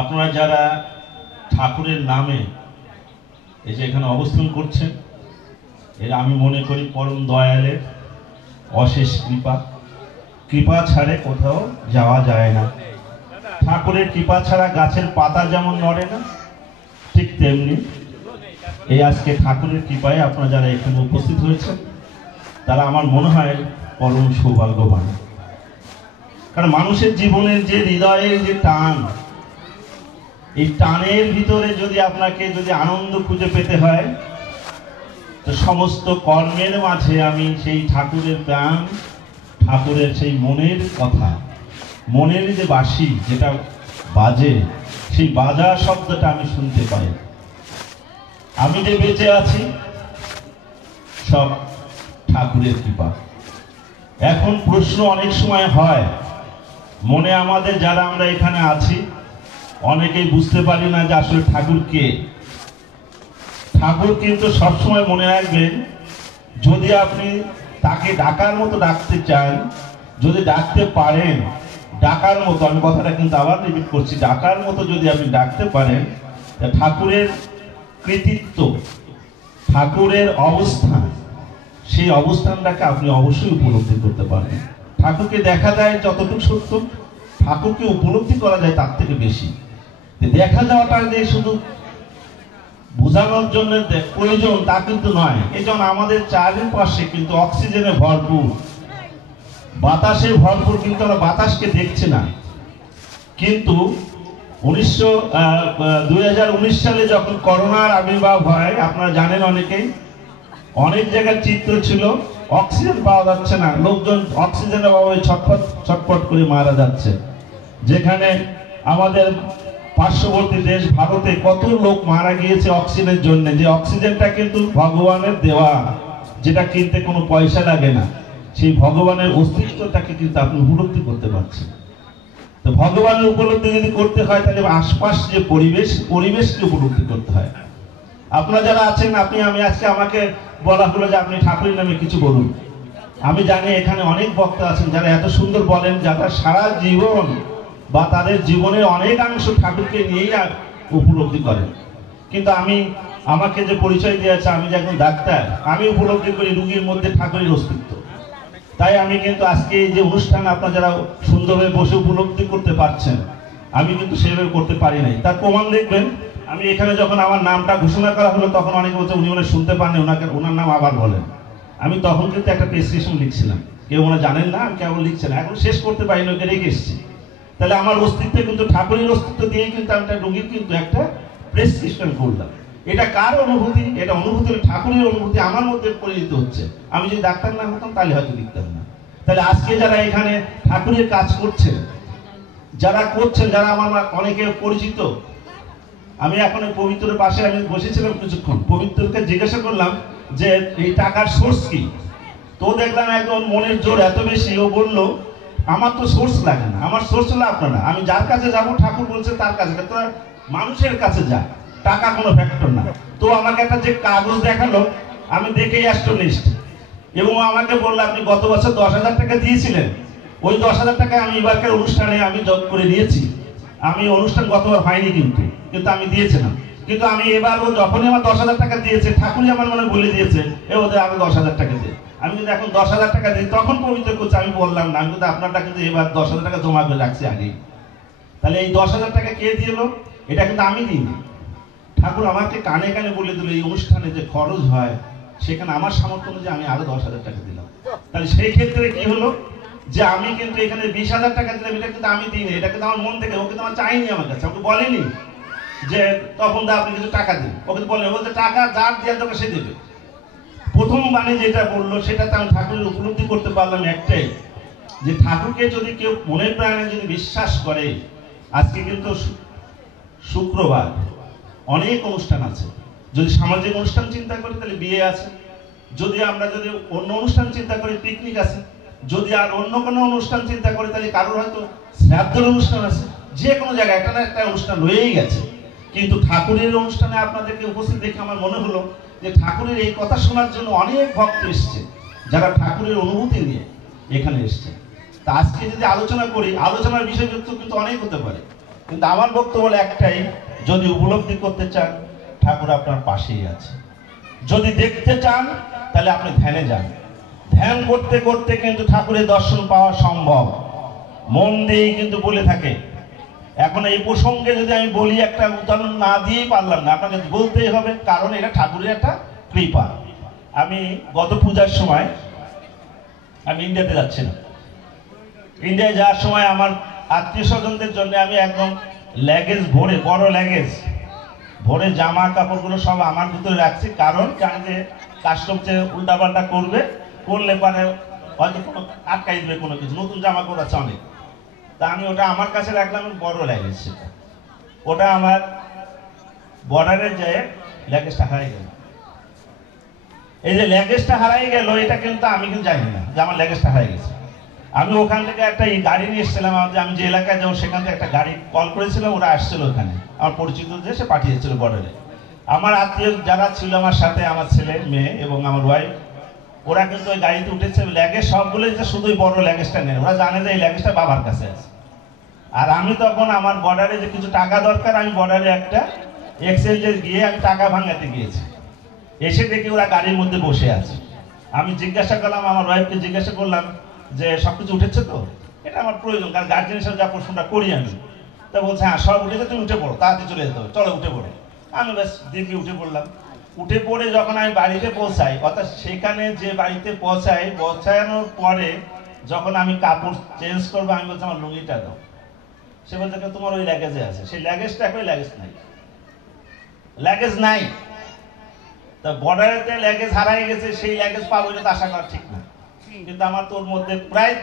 আপনারা যারা ঠাকুরের নামে এই যে এখানে অবস্থান করছেন, এর আমি মনে করি পরম দয়ালের অশেষ কৃপা ছাড়ে কোথাও যাওয়া যায় না। ঠাকুরের কৃপা ছাড়া গাছের পাতা যেমন নড়ে না, ঠিক তেমনি এই আজকে ঠাকুরের কৃপায় আপনারা যারা এখানে উপস্থিত হয়েছেন তারা আমার মনে হয় পরম সৌভাগ্যবান। কারণ মানুষের জীবনের যে হৃদয়ের যে টান, এই টানের ভিতরে যদি আপনাকে যদি আনন্দ খুঁজে পেতে হয়, তো সমস্ত কর্মের মাঝে আমি সেই ঠাকুরের প্রাণ, ঠাকুরের সেই মনের কথা, মনের যে বাঁশি যেটা বাজে, সেই বাজা শব্দটা আমি শুনতে পাই। আমি যে বেঁচে আছি সব ঠাকুরের কৃপা। এখন প্রশ্ন অনেক সময় হয় মনে, আমাদের যারা আমরা এখানে আছি অনেকেই বুঝতে পারি না যে আসলে ঠাকুর কে। ঠাকুর কিন্তু সবসময় মনে রাখবেন, যদি আপনি তাকে ডাকার মতো ডাকতে চান, যদি ডাকতে পারেন, ডাকার মতো, আমি কথাটা কিন্তু আবার রিপিট করছি, ডাকার মতো যদি আপনি ডাকতে পারেন, ঠাকুরের কৃতিত্ব, ঠাকুরের অবস্থান, সেই অবস্থানটাকে আপনি অবশ্যই উপলব্ধি করতে পারবেন। ঠাকুরকে দেখা যায় যতটুকু সত্য, ঠাকুরকে উপলব্ধি করা যায় তার থেকে বেশি। দেখা যাওয়াটা যে শুধু বোঝানোর জন্য প্রয়োজন তা কিন্তু নয়। এই জন্য আমাদের চারিপাশে কিন্তু অক্সিজেনে ভরপুর, বাতাসে ভরপুর, কিন্তু আমরা বাতাসকে দেখছি না। কিন্তু 2019 সালে যখন করোনার আবির্ভাব হয়, আপনারা জানেন অনেকেই, অনেক জায়গায় চিত্র ছিল অক্সিজেন পাওয়া যাচ্ছে না, লোকজন অক্সিজেনের অভাবে ছটফট করে মারা যাচ্ছে। যেখানে আমাদের পার্শ্ববর্তী দেশ ভারতে কত লোক মারা গিয়েছে অক্সিজেনের জন্য, যে অক্সিজেনটা কিন্তু ভগবানের দেওয়া, যেটা কিনতে কোনো পয়সা লাগে না। সেই ভগবানের অস্তিত্বটাকে কিন্তু আপনি উপলব্ধি করতে পারছেন। তো ভগবানের উপলব্ধি যদি করতে হয়, তাহলে আশপাশ যে পরিবেশকে উপলব্ধি করতে হয়। আপনারা যারা আছেন, আমি আজকে আমাকে বলা হলো যে আপনি ঠাকুরের নামে কিছু বলুন। আমি জানি এখানে অনেক বক্তা আছেন যারা এত সুন্দর বলেন, যারা সারা জীবন বা তাদের জীবনের অনেকাংশ ঠাকুরকে নিয়েই উপলব্ধি করেন। কিন্তু আমাকে যে পরিচয় দিয়েছে, আমি যে একজন ডাক্তার, আমি উপলব্ধি করি রুগীর মধ্যে ঠাকুরের অস্তিত্ব। তাই আমি কিন্তু আজকে এই যে অনুষ্ঠান আপনারা যারা সুন্দরভাবে বসে উপলব্ধি করতে পারছেন, আমি কিন্তু সেভাবে করতে পারি নাই। তার প্রমাণ দেখবেন, আমি এখানে যখন আমার নামটা ঘোষণা করা হলো, তখন অনেকে বলছে উনি শুনতে পাননি, ওনার নাম আবার বলেন। আমি তখন কিন্তু একটা প্রেসক্রিপশন লিখছিলাম, কেউ ওনারা জানেন না, আমি কেবল লিখছিলাম, এখন শেষ করতে পারিনি, ওকে রেখে এসেছি। তাহলে আমার অস্তিত্বে কিন্তু ঠাকুরের অস্তিত্ব দিয়েই কিন্তু আমি রোগীর কিন্তু একটা প্রেসক্রিপশন করলাম। এটা কার অনুভূতি? এটা অনুভূতি ঠাকুরের অনুভূতি আমার মধ্যে পরিণত হচ্ছে। আমি যদি ডাক্তার না হতাম তাহলে হয়তো লিখতাম না। তাহলে আজকে যারা এখানে ঠাকুরের কাজ করছেন, যারা আমার অনেকে পরিচিত, আমি এখন পবিত্রের পাশে আমি বসেছিলাম কিছুক্ষণ, পবিত্রকে জিজ্ঞাসা করলাম যে এই টাকার সোর্স কি। তো দেখলাম একজন মনের জোর এত বেশি, ও বলল আমার তো সোর্স লাগে না, আমার সোর্স হলো আপনারা। আমি যার কাছে যাব, ঠাকুর বলছে তার কাছে, তোরা মানুষের কাছে যা, টাকা কোনো ফ্যাক্টর না। তো আমাকে একটা যে কাগজ দেখালো, আমি দেখেই অ্যাস্টনিশড, এবং আমাকে বললো আপনি গত বছর 10,000 টাকা দিয়েছিলেন, ওই 10,000 টাকা আমি এবারকার অনুষ্ঠানে আমি জব করে দিয়েছি। আমি অনুষ্ঠান গতবার হয়নি কিন্তু আমি দিয়েছিলাম। কিন্তু আমি এবার ও যখনই আমার 10,000 টাকা দিয়েছে, ঠাকুরই আমার মনে বলে দিয়েছে এ ওদের আরো 10,000 টাকা দিয়ে। আমি কিন্তু এখন 10,000 টাকা দিই, তখন পবিত্র করছে, আমি বললাম না, আমি কিন্তু আপনারটা কিন্তু এবার 10,000 টাকা জমা করে রাখছি আগেই। তাহলে এই 10,000 টাকা কে দিলো? এটা কিন্তু আমি দিইনি, ঠাকুর আমাকে কানে কানে বলে দিল এই অনুষ্ঠানে যে খরচ হয়, সেখানে আমার সামর্থ্য অনুযায়ী আমি আরো 10,000 টাকা দিলাম। তাহলে সেই ক্ষেত্রে কি হলো যে আমি কিন্তু এখানে 20,000 টাকা দিলাম, এটা কিন্তু আমি দিইনি, এটা কিন্তু আমার মন থেকে, ও কিন্তু আমার চাইনি আমার কাছে, আমাকে বলেনি যে তখন আপনি কিছু টাকা দিন, ওকে বললেন, বলতে টাকা যার দেওয়ার দরকার সে দেবে। প্রথম বাণী যেটা বললো, সেটাতে আমি ঠাকুরের উপলব্ধি করতে পারলাম একটাই, যে ঠাকুরকে যদি কেউ মনের প্রাণে যদি বিশ্বাস করে, আজকে কিন্তু শুক্রবার অনেক অনুষ্ঠান আছে। যদি সামাজিক অনুষ্ঠান চিন্তা করি তাহলে বিয়ে আছে, যদি আমরা যদি অন্য অনুষ্ঠান চিন্তা করি পিকনিক আছে, যদি আর অন্য কোনো অনুষ্ঠান চিন্তা করি তাহলে কারোর হয়তো শ্রাদ্ধের অনুষ্ঠান আছে। যে কোনো জায়গায় একটা না একটা অনুষ্ঠান রয়েই গেছে। কিন্তু ঠাকুরের অনুষ্ঠানে আপনাদেরকে উপস্থিত দেখে আমার মনে হলো যে ঠাকুরের এই কথা শোনার জন্য অনেক ভক্ত এসছে, যারা ঠাকুরের অনুভূতি নিয়ে এখানে এসছে। তা আজকে যদি আলোচনা করি, আলোচনার বিষয়বস্তু কিন্তু অনেক হতে পারে, কিন্তু আমার বক্তব্য একটাই, যদি উপলব্ধি করতে চান ঠাকুর আপনার পাশেই আছে, যদি দেখতে চান তাহলে আপনি ধ্যানে যান, ধ্যান করতে করতে কিন্তু ঠাকুরের দর্শন পাওয়া সম্ভব। মন দিয়েই কিন্তু বলে থাকে। এখন এই প্রসঙ্গে যদি আমি বলি, একটা উদাহরণ না দিয়েই পারলাম না, আপনাকে বলতেই হবে, কারণ এটা ঠাকুরের একটা কৃপা। আমি গত পূজার সময় আমি ইন্ডিয়াতে যাচ্ছিলাম। ইন্ডিয়ায় যাওয়ার সময় আমার আত্মীয় স্বজনদের জন্য আমি একদম ল্যাগেজ ভরে, বড় ল্যাগেজ ভরে জামা কাপড়গুলো সব আমার ভিতরে রাখছি, কারণ জানি যে কাস্টম যে উল্টাপাল্টা করলে পারে হয়তো কোনো আটকাই দেবে কোনো কিছু, নতুন জামা কাপড় আছে অনেক। তা আমি ওটা আমার কাছে রাখলাম, বড় ল্যাগেজ সেটা। ওটা আমার বর্ডারে যেয়ে ল্যাগেজটা হারাই গেল। এই যে ল্যাগেজটা হারাই গেল, এটা কিন্তু আমি কিন্তু জানি না যে আমার ল্যাগেজটা হারাই গেছে। আমি ওখান থেকে একটা গাড়ি নিয়ে এসেছিলাম, আমি যে এলাকায় যাবো সেখান থেকে একটা গাড়ি কল করেছিলাম, ওরা আসছিল ওখানে, আমার পরিচিত যে সে পাঠিয়েছিল বর্ডারে। আমার আত্মীয় যারা ছিল আমার সাথে, আমার ছেলে মেয়ে এবং আমার ওয়াইফ, ওরা কিন্তু ওই গাড়িতে উঠেছে। ল্যাগেজ সবগুলো যে শুধুই বড় ল্যাগেজটা নেই, ওরা জানে যে এই ল্যাগেজটা বাবার কাছে আছে। আর আমি তখন আমার বর্ডারে যে কিছু টাকা দরকার, আমি বর্ডারে একটা এক্সচেঞ্জে গিয়ে আমি টাকা ভাঙাতে গিয়েছি। এসে দেখি ওরা গাড়ির মধ্যে বসে আছে। আমি জিজ্ঞাসা করলাম, আমার ওয়াইফকে জিজ্ঞাসা করলাম যে সবকিছু উঠেছে তো? এটা আমার প্রয়োজন, কারণ গার্জেন হিসেবে যা প্রশ্নটা করি আমি। তা বলছে হ্যাঁ সব উঠেছে, তুমি উঠে পড়ো, তাড়াতাড়ি চলে যেতে হবে, চলো উঠে পড়ো। আমি বেশ দিব্যি উঠে পড়লাম। উঠে পড়ে যখন আমি বাড়িতে পৌঁছাই, অর্থাৎ সেখানে যে বাড়িতে পৌঁছানোর পরে যখন আমি কাপড় চেঞ্জ করবো, আমি বলছি আমার লুঙ্গিটা দাও। সে বলছে তোমার ওই ল্যাগেজে আছে। সেই ল্যাগেজটা এখন ল্যাগেজ নাই, ল্যাগেজ নাই। তা বর্ডারেতে ল্যাগেজ হারাই গেছে, সেই ল্যাগেজ পাবো এটা আশা করা ঠিক না। কিন্তু আমার তোর মধ্যে প্রায়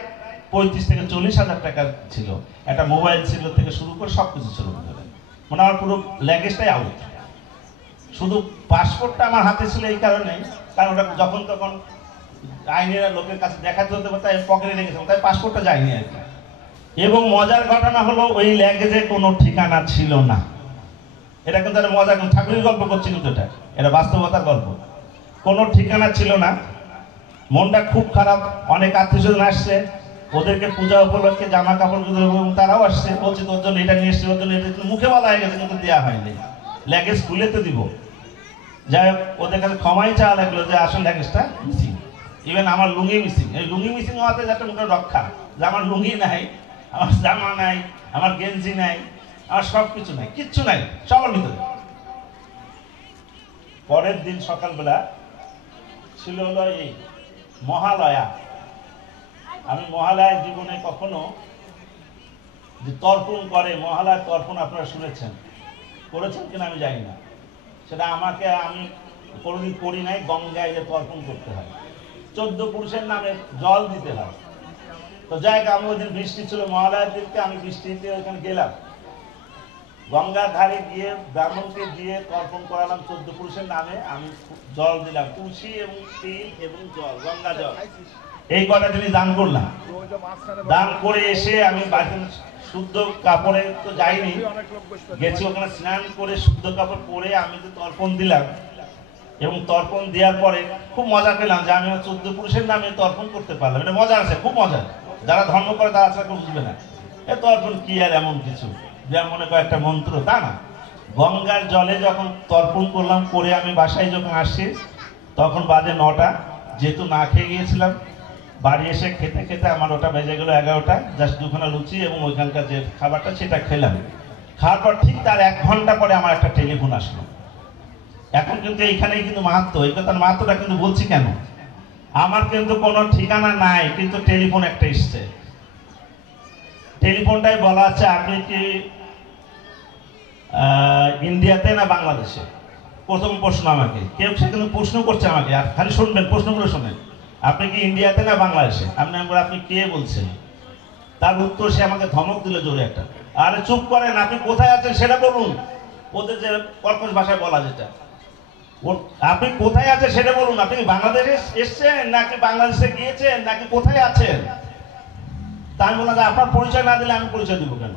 35 থেকে 40 হাজার টাকা ছিল, একটা মোবাইল ছিল থেকে শুরু করে সবকিছু ছিল ভিতরে। মানে আমার পুরো ল্যাগেজটাই আউট। শুধু পাসপোর্টটা আমার হাতে ছিল এই কারণে, কারণ ওটা যখন তখন আইনের লোকের কাছে দেখাতে হতে পারে, তাই পকেটে রেখেছিলাম, তাই পাসপোর্টটা যায়নি আর কি। এবং মজার ঘটনা হলো ওই ল্যাগেজে কোনো ঠিকানা ছিল না। এটা কিন্তু একটা মজা, ঠাকুরের গল্প করছি কিন্তু এটা বাস্তবতার গল্প। কোনো ঠিকানা ছিল না। মনটা খুব খারাপ। অনেক আত্মীয় স্বজন আসছে, ওদেরকে পূজা উপলক্ষে জামা কাপড় এবং তারাও আসছে, বলছে তোর জন্য এটা নিয়ে এসছে, ওর জন্য এটা মুখে বলা হয়ে গেছে, কিন্তু দেওয়া হয়নি। ল্যাগেজ খুলে তো দিব। যাই হোক, ওদের কাছে ক্ষমাই চাওয়া লাগলো যে আসলে ল্যাগেজটা মিসিং। ইভেন আমার লুঙ্গি মিসিং। এই লুঙ্গি মিসিং হওয়াতে যাতে মুখে রক্ষা, যে আমার লুঙ্গি নাই, আমার জামা নাই, আমার গেঞ্জি নাই, আমার সব কিছু নাই, কিচ্ছু নাই সবার ভিতরে। পরের দিন সকালবেলা ছিল হলো এই মহালয়া। আমি মহালয়ার জীবনে কখনো যে তর্পণ করে, মহালয়ার তর্পণ আপনারা শুনেছেন, করেছেন কিনা আমি জানি না। সেটা আমি কোনোদিন করি নাই। গঙ্গায় যে তর্পণ করতে হয়, 14 পুরুষের নামে জল দিতে হয়। তো যাই হোক, আমি ওই দিন বৃষ্টি ছিল, মহালয়ার দিনকে আমি বৃষ্টিতে ওইখানে গেলাম, গঙ্গার ধারে গিয়ে ব্রাহ্মণকে দিয়ে তর্পণ করালাম 14 পুরুষের নামে। আমি জল দিলাম, তুলসী এবং তিল এবং জল, গঙ্গা জল, এই কটা জিনিস দান করলাম। দান করে এসে আমি বাড়িতে শুদ্ধ কাপড়ে তো যাইনি, গেছি ওখানে স্নান করে শুদ্ধ কাপড় পরে আমি তো তর্পণ দিলাম। এবং তর্পণ দেওয়ার পরে খুব মজা পেলাম যে আমি 14 পুরুষের নামে তর্পণ করতে পারলাম। এটা মজা আছে, খুব মজা। যারা ধর্ম করে তারা আসলে বুঝবে না এ তর্পণ কি আর এমন কিছু, যে মনে করে একটা মন্ত্র, তা না। গঙ্গার জলে যখন তর্পণ করলাম, করে আমি বাসায় যখন আসছি তখন বাজে 9টা। যেহেতু না খেয়ে গিয়েছিলাম, বাড়ি এসে খেতে খেতে আমার ওটা বেজে গেল 11টা। জাস্ট 2খানা লুচি এবং ওইখানকার যে খাবারটা সেটা খেলাম। খাওয়ার পর ঠিক তার 1 ঘন্টা পরে আমার একটা টেলিফোন আসলো। এখন কিন্তু এইখানেই কিন্তু মাহাত্ম্য, এই কথার মাহাত্ম্যটা কিন্তু বলছি কেন, আমার কিন্তু কোনো ঠিকানা নাই, কিন্তু টেলিফোন একটা এসছে। টেলিফোনটাই বলা আছে আপনি কি ইন্ডিয়াতে না বাংলাদেশে। প্রথম প্রশ্ন আমাকে কেউ সেখানে প্রশ্ন করছে আমাকে, আর খালি শুনবেন, প্রশ্নগুলো শোনেন, আপনি কি ইন্ডিয়াতে না বাংলাদেশে। আপনি কে বলছেন? তার উত্তর সে আমাকে ধমক দিল জোরে একটা, আরে চুপ করেন, আপনি কোথায় আছেন সেটা বলুন। ওদের যে কর্কশ ভাষায় বলা, যেটা আপনি কোথায় আছেন সেটা বলুন। আপনি কি বাংলাদেশে এসছেন নাকি বাংলাদেশে গিয়েছেন নাকি কোথায় আছেন? তা আমি বললাম যে আপনার পরিচয় না দিলে আমি পরিচয় দিব কেন?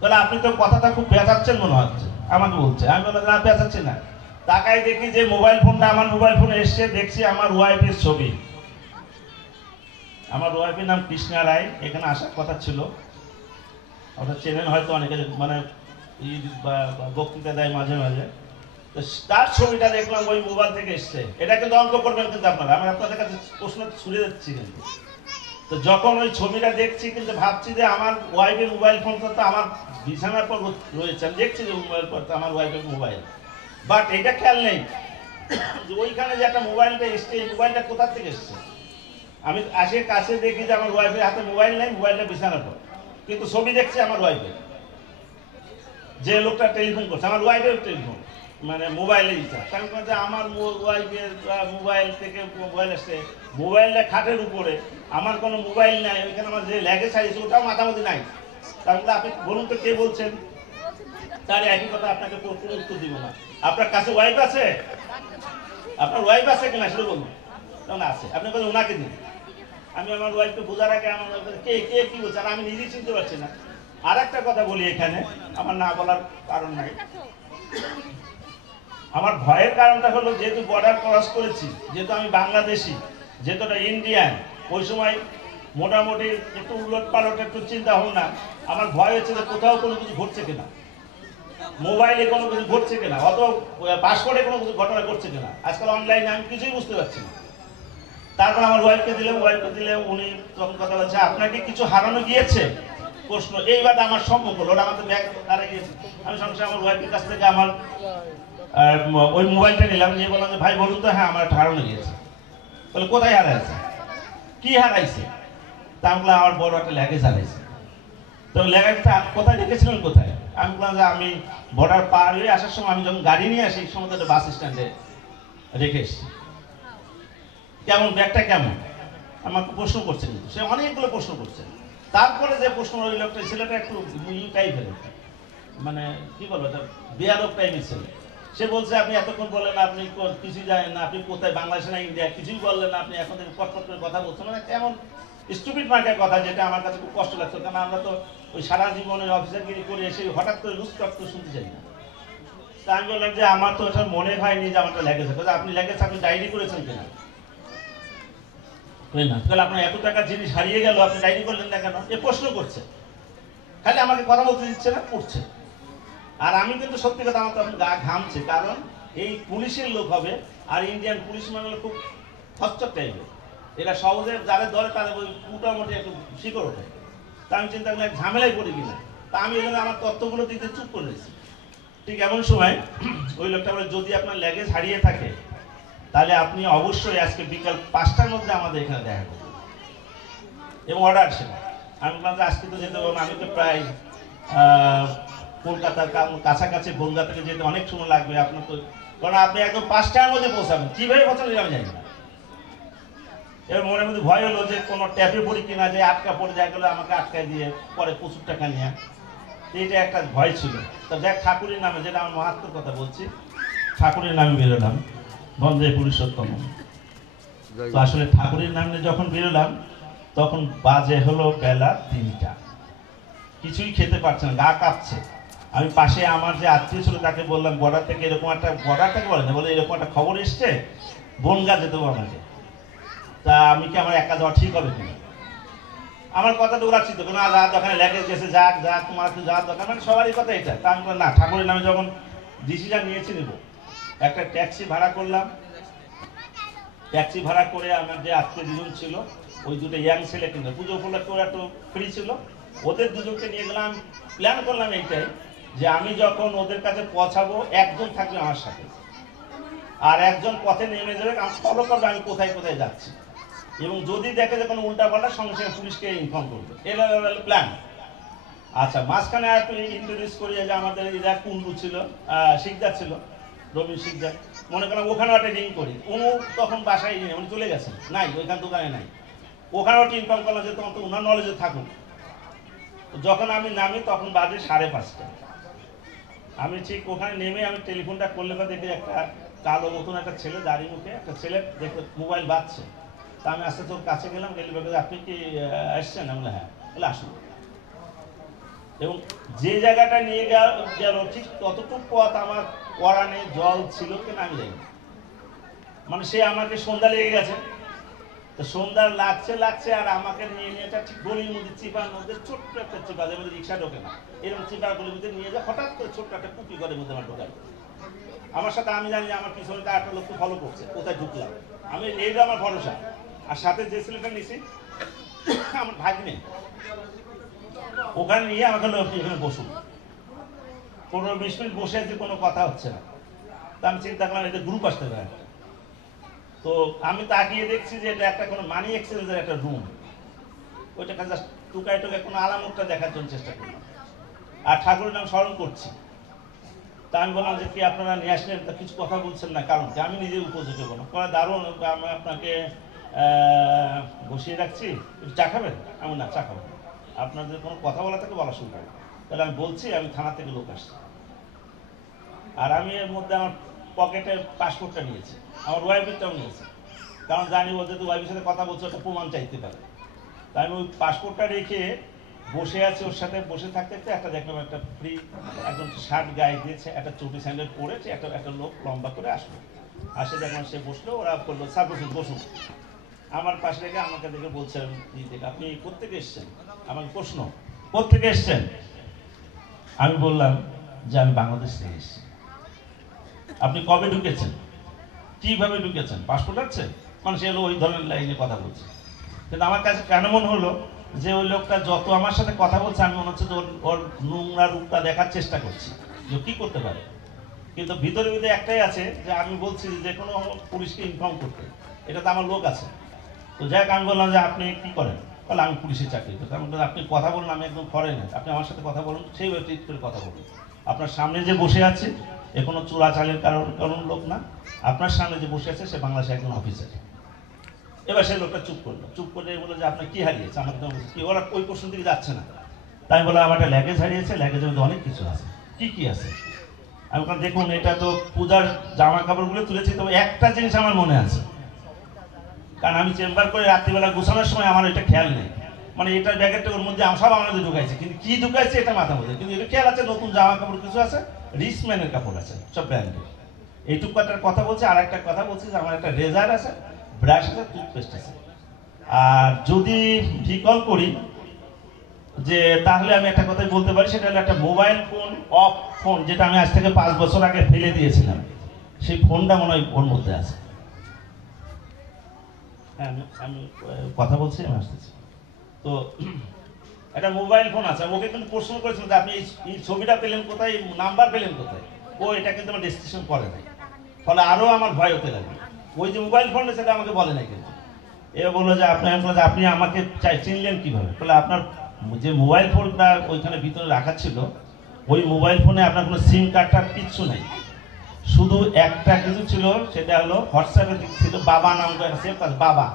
বলে আপনি তো কথাটা খুব পেঁচাচ্ছেন মনে হচ্ছে, আমাকে বলছে। আমি বললাম না, পেঁচাচ্ছি না। তাকাই দেখি যে মোবাইল ফোনটা, আমার মোবাইল ফোনে এসছে, দেখছি আমার ওয়াইফের ছবি। আমার ওয়াইফের নাম কৃষ্ণা রায়, এখানে আসার কথা ছিল, ওটা চেনেন হয়তো অনেকে, মানে বক্তৃতা দেয় মাঝে মাঝে। তো তার ছবিটা দেখলাম ওই মোবাইল থেকে এসছে। এটা কিন্তু অঙ্ক করবেন কিন্তু আপনারা, আমি আপনাদের কাছে প্রশ্ন ছুড়ে যাচ্ছি কিন্তু। তো যখন ওই ছবিটা দেখছি কিন্তু ভাবছি যে আমার ওয়াইফের মোবাইল ফোনটা তো আমার বিছানার পর রয়েছে, আমি দেখছি যে মোবাইল ফোনটা আমার ওয়াইফের মোবাইল, বাট এটা খেয়াল নেই যে ওইখানে যে একটা মোবাইলটা এসছে, এই মোবাইলটা কোথা থেকে এসছে। আমি আসে কাছে দেখি যে আমার ওয়াইফের হাতে মোবাইল নেই, মোবাইলটা বিছানার পর, কিন্তু ছবি দেখছি আমার ওয়াইফের। যে লোকটা টেলিফোন করছে আমার ওয়াইফের টেলিফোন, মানে মোবাইলে ইচ্ছা, কারণ আমার ওয়াইফের মোবাইল থেকে মোবাইল আসছে, মোবাইলটা খাটের উপরে, আমার কোনো মোবাইল নাই, ওইখানে আমার যে ল্যাগেজ হারিয়েছে ওটাও মাথামতি নাই। তাহলে আপনি বলুন তো কে বলছেন? তার একই কথা আপনাকে কোনো উত্তর দিব না। আপনার কাছে ওয়াইফ আছে? আপনার ওয়াইফ আছে কিনা সেটা বলুন। তখন আছে, আপনি বলেন ওনাকে দিন। আমি আমার ওয়াইফকে বোঝার আগে আমার কে কে কি বলছে আর আমি নিজেই চিনতে পারছি না। আর একটা কথা বলি এখানে, আমার না বলার কারণ নাই। আমার ভয়ের কারণটা হলো যেহেতু বর্ডার ক্রস করেছি, যেহেতু আমি বাংলাদেশি, যেহেতু ইন্ডিয়ান, ওই সময় মোটামুটি একটু উলট পালট একটু চিন্তা ভাবনা, আমার ভয় হচ্ছে যে কোথাও কোনো কিছু ঘটছে কিনা, মোবাইলে কোনো কিছু ঘটছে কিনা, অত পাসপোর্টে কোনো কিছু ঘটনা ঘটছে কিনা। আজকাল অনলাইনে আমি কিছুই বুঝতে পারছি না। তারপর আমার ওয়াইফকে দিলে উনি তখন কথা বলছে আপনাকে কিছু হারানো গিয়েছে প্রশ্ন, এইবার আমার সম্মুখ হলো, ওরা আমাদের ব্যাগ হারা গিয়েছে। আমি সঙ্গে আমার ওয়াইফের কাছ থেকে আমার ওই মোবাইলটা নিলাম, নিয়ে বললাম যে ভাই বলুন তো, হ্যাঁ আমার হারানো গিয়েছে। বলে কোথায় হারাইছে, কি হারাইছে? তা আমি বললাম আমার বড় একটা ল্যাগেজ হারাইছে। তো ল্যাগেজটা কোথায় রেখেছিলেন কোথায়? আমি বললাম যে আমি বর্ডার পার হয়ে আসার সময় আমি যখন গাড়ি নিয়ে আসি এই সময় একটা বাস স্ট্যান্ডে রেখে এসেছি। কেমন ব্যাগটা কেমন আমাকে প্রশ্ন করছে, কিন্তু সে অনেকগুলো প্রশ্ন করছে। তারপরে যে প্রশ্ন ওই লোকটা ছেলেটা একটু টাইপের, মানে কি বলবো, এটা বেয়াদব টাইপের ছেলে। সে বলছে আপনি এতক্ষণ বললেন আপনি কিছুই জানেন না, আপনি কোথায় বাংলাদেশে না ইন্ডিয়া, কিছুই বললেন না, আপনি এখন থেকে পটপট করে কথা বলছেন, মানে কেমন স্টুপিড মার্কের কথা, যেটা আমার কাছে খুব কষ্ট লাগছে। কারণ আমরা তো ওই সারা জীবনের অফিসারগিরি করে এসে হঠাৎ করে লুজটক তো শুনতে চাই না। তা আমি বললাম যে আমার তো এটা মনে হয়নি যে আমারটা লেগেছে। আপনি লেগেছে, আপনি ডায়েরি করেছেন কিনা? না, তাহলে আপনার এত টাকা জিনিস হারিয়ে গেল, আপনি ডায়েরি করলেন না কেন? এ প্রশ্ন করছে, খালি আমাকে কথা বলতে দিচ্ছে না, পড়ছে। আর আমি কিন্তু সত্যি কথা, আমার তখন গা ঘামছে, কারণ এই পুলিশের লোক হবে, আর ইন্ডিয়ান পুলিশ মানে খুব হচ্চক টাইপের, এরা সহজে যাদের ধরে তাদের ওই মোটামুটি একটু শিকড় ওঠে। তা আমি চিন্তা করলাম ঝামেলায় পড়ি কিনা। তা আমি এই জন্য আমার তথ্যগুলো দিতে চুপ করে দিয়েছি। ঠিক এমন সময় ওই লোকটা বলে যদি আপনার ল্যাগেজ হারিয়ে থাকে তাহলে আপনি অবশ্যই আজকে বিকাল 5টার মধ্যে আমাদের এখানে দেখা করবেন, এবং অর্ডার ছিল। আমি বললাম যে আজকে তো যেতে পারবো না, আমি তো প্রায় কলকাতার কাছাকাছি, বনগা থেকে যেতে অনেক সময় লাগবে আপনার তো, কারণ আপনি একদম 5টার মধ্যে পৌঁছাবেন, কিভাবে পৌঁছাবেন আমি জানি না। এবার মনের মধ্যে ভয় হলো যে কোনো ট্যাপে পড়ি কিনা, যে আটকা পড়ে যায় গেলে আমাকে আটকায় দিয়ে পরে প্রচুর টাকা নিয়ে, এইটা একটা ভয় ছিল। তো দেখ ঠাকুরের নামে, যেটা আমার মাহাত্ম্যর কথা বলছি, ঠাকুরের নামে বেরোলাম, বন্দে পুরুষোত্তম। তো আসলে ঠাকুরের নামে যখন বেরোলাম তখন বাজে হলো বেলা 3টা, কিছুই খেতে পারছে না, গা কাঁপছে। আমি পাশে আমার যে আত্মীয় ছিল তাকে বললাম বর্ডার থেকে এরকম একটা, বর্ডারটাকে বলে না, বলে এরকম একটা খবর এসছে, বনগা যেতে হবে আমাকে, তা আমি কি আমার একা যাওয়া ঠিক হবে কিনা? আমার কথা তো ওরা চিন্তা না, যা দোকানে লেগে গেছে, যাক যাক, তোমার একটু যাওয়ার দোকান, মানে সবারই কথা এটা। তা আমি না, ঠাকুরের নামে যখন ডিসিশন নিয়েছি নিব। একটা ট্যাক্সি ভাড়া করলাম, ট্যাক্সি ভাড়া করে আমার যে আত্মীয় দুজন ছিল, ওই দুটো ইয়াং ছেলে, কিন্তু পুজো উপলক্ষে ওরা একটু ফ্রি ছিল, ওদের দুজনকে নিয়ে গেলাম। প্ল্যান করলাম এইটাই যে আমি যখন ওদের কাছে পৌঁছাবো একজন থাকবে আমার সাথে, আর একজন পথে নেমে যাবে, আমি ফলো করবে আমি কোথায় কোথায় যাচ্ছি, এবং যদি দেখে যে কোনো উল্টা পাল্টা সঙ্গে সঙ্গে পুলিশকে ইনফর্ম করবে। এটা প্ল্যান। আচ্ছা, মাঝখানে একটু ইন্ট্রোডিউস করি যে আমাদের এরা কুন্ডু ছিল, শিকদার ছিল, রবীন শিকদার, মনে করেন ওখানেও একটা রিং করি, উনি তখন বাসায় উনি চলে গেছেন, নাই ওইখান দোকানে নাই, ওখানেও একটা ইনফর্ম করলাম যে তখন তো ওনার নলেজে থাকুক। যখন আমি নামি তখন বাজে 5:30। আমি ঠিক ওখানে নেমে আমি টেলিফোনটা করলে বা দেখি একটা কালো মতন একটা ছেলে, দাড়ি মুখে একটা ছেলে, দেখে মোবাইল বাজছে। তা আমি আস্তে তোর কাছে গেলাম, গেলে বলে আপনি কি আসছেন? আমি বলে হ্যাঁ। বলে আসুন। এবং যে জায়গাটা নিয়ে গেল ঠিক ততটুকু পথ আমার পরাণে জল ছিল কিনা আমি জানি, মানে সে আমাকে সন্ধ্যা লেগে গেছে। তো সন্ধ্যা লাগছে লাগছে আর আমাকে নিয়ে নিয়ে একটা ঠিক গলির মধ্যে চিপার মধ্যে ছোট্ট একটা চিপা, যেমন রিক্সা ঢোকে না এরকম চিপার গলির মধ্যে নিয়ে যায়, হঠাৎ করে ছোট্ট একটা কুপি ঘরের মধ্যে আমার ঢোকায়। আমার সাথে আমি জানি আমার পিছনে একটা লোককে ফলো করছে, কোথায় ঢুকলাম আমি, এইটা আমার ভরসা। আর সাথে যে ছেলেটা নিছি আমার ভাগ্নে, ওখানে নিয়ে আমাকে লোক এখানে বসুন, 15-20 মিনিট বসে আছে, কোনো কথা হচ্ছে না। তো আমি চিন্তা করলাম এটা গ্রুপ আসতে পারে। তো আমি তাকিয়ে দেখছি যে এটা একটা কোনো মানি এক্সচেঞ্জের একটা রুম, ওইটাকে জাস্ট টুকায় টুকায় কোনো আলামতটা দেখার জন্য চেষ্টা করলাম, আর ঠাকুরের নাম স্মরণ করছি। তা আমি বললাম যে কি আপনারা নিয়ে আসলেন, তা কিছু কথা বলছেন না, কারণ আমি নিজে উপযোগী বললাম, দারুণ, আমি আপনাকে বসিয়ে রাখছি, একটু চা খাবেন? আমি না, চা খাবেন, আপনাদের কোনো কথা বলা থেকে বলা শুরু করেন। তাহলে আমি বলছি আমি থানা থেকে লোক আসছি, আর আমি এর মধ্যে আমার পকেটে পাসপোর্টটা নিয়েছি, আমার ওয়াইফেরটাও নিয়েছি, কারণ জানি ও যেহেতু ওয়াইফের সাথে কথা বলছে একটা প্রমাণ চাইতে পারে। তাই আমি ওই পাসপোর্টটা রেখে বসে আছি, ওর সাথে বসে থাকতে থাকতে একটা দেখলাম একটা ফ্রি একজন শার্ট গায়ে দিয়েছে, একটা চটি স্যান্ডেল পরেছে, একটা লোক লম্বা করে আসলো, আসে দেখলাম সে বসলো, ওরা করলো স্যার বসুন বসুন। আমার পাশে রেখে আমাকে দেখে বলছেন আপনি কোত্থেকে এসছেন, আমাকে প্রশ্ন কোত্থেকে এসছেন। আমি বললাম যে আমি বাংলাদেশ থেকে এসেছি। আপনি কবে ঢুকেছেন, কিভাবে ঢুকেছেন, পাসপোর্ট আছে? মানে সে হলো ওই ধরনের লাইনে কথা বলছে। কিন্তু আমার কাছে কেন মনে হলো যে ওই লোকটা যত আমার সাথে কথা বলছে, আমি মনে হচ্ছে যে ওর নোংরা রূপটা দেখার চেষ্টা করছি যে কি করতে পারে। কিন্তু ভিতরে ভিতরে একটাই আছে যে আমি বলছি যে কোনো পুলিশকে ইনফর্ম করতে, এটা তো আমার লোক আছে। তো যাই হোক আমি বললাম যে আপনি কি করেন, বলে আমি পুলিশের চাকরি করি। আমি বললাম আপনি কথা বলুন, আমি একদম ফরেনার, আপনি আমার সাথে কথা বলুন, সেইভাবে ট্রিট করে কথা বলুন। আপনার সামনে যে বসে আছে এ কোনো চোরাচালের কারণ লোক না, আপনার সামনে যে বসে আছে সে বাংলাদেশের একজন অফিসার। এবার সেই লোকটা চুপ করলো, চুপ করে বললো যে আপনার কি হারিয়েছে, আমাকে কি, ওরা ওই প্রশ্ন দিকে যাচ্ছে না। তাই বললাম আমার একটা ল্যাগেজ হারিয়েছে, ল্যাগেজের মধ্যে অনেক কিছু আছে। কি কি আছে? আমি বললাম দেখুন এটা তো পূজার জামা কাপড়গুলো তুলেছি, তবে একটা জিনিস আমার মনে আছে, কারণ আমি চেম্বার করে রাত্রিবেলা গোছানোর সময় আমার এটা খেয়াল নেই, মানে এটার ব্যাগেরটা ওর মধ্যে সব আমাদের ঢুকাইছে, কিন্তু কি ঢুকাইছে এটা মাথা মধ্যে, কিন্তু এটা খেয়াল আছে নতুন জামা কাপড় কিছু আছে, রিসম্যানের কাপড় আছে সব ব্র্যান্ডের। এইটুকু কটার কথা বলছি, আর একটা কথা বলছি যে আমার একটা রেজার আছে, ব্রাশ আছে, টুথপেস্ট আছে। আর যদি রিকল করি যে তাহলে আমি একটা কথাই বলতে পারি, সেটা হলো একটা মোবাইল ফোন, অফ ফোন, যেটা আমি আজ থেকে 5 বছর আগে ফেলে দিয়েছিলাম, সেই ফোনটা মনে হয় ওর মধ্যে আছে। হ্যাঁ আমি কথা বলছি, আমি আসতেছি। তো একটা মোবাইল ফোন আছে, ওকে কিন্তু প্রশ্ন করেছিল যে আপনি এই ছবিটা পেলেন কোথায়, নাম্বার পেলেন কোথায়, ও এটা কিন্তু আমার রেজিস্ট্রেশন করে নাই, ফলে আরও আমার ভয় হতে লাগবে। ওই যে মোবাইল ফোনটা সেটা আমাকে বলে নাই, কিন্তু এ বললো যে আপনি আমাকে চিনলেন কিভাবে, বলে আপনার যে মোবাইল ফোনটা ওইখানে ভিতরে রাখা ছিল, ওই মোবাইল ফোনে আপনার কোনো সিম কার্ডটার কিচ্ছু নেই, শুধু একটা কিছু ছিল, সেটা হলো হোয়াটসঅ্যাপে ছিল বাবা নামটা সেভ আছে, বাবা,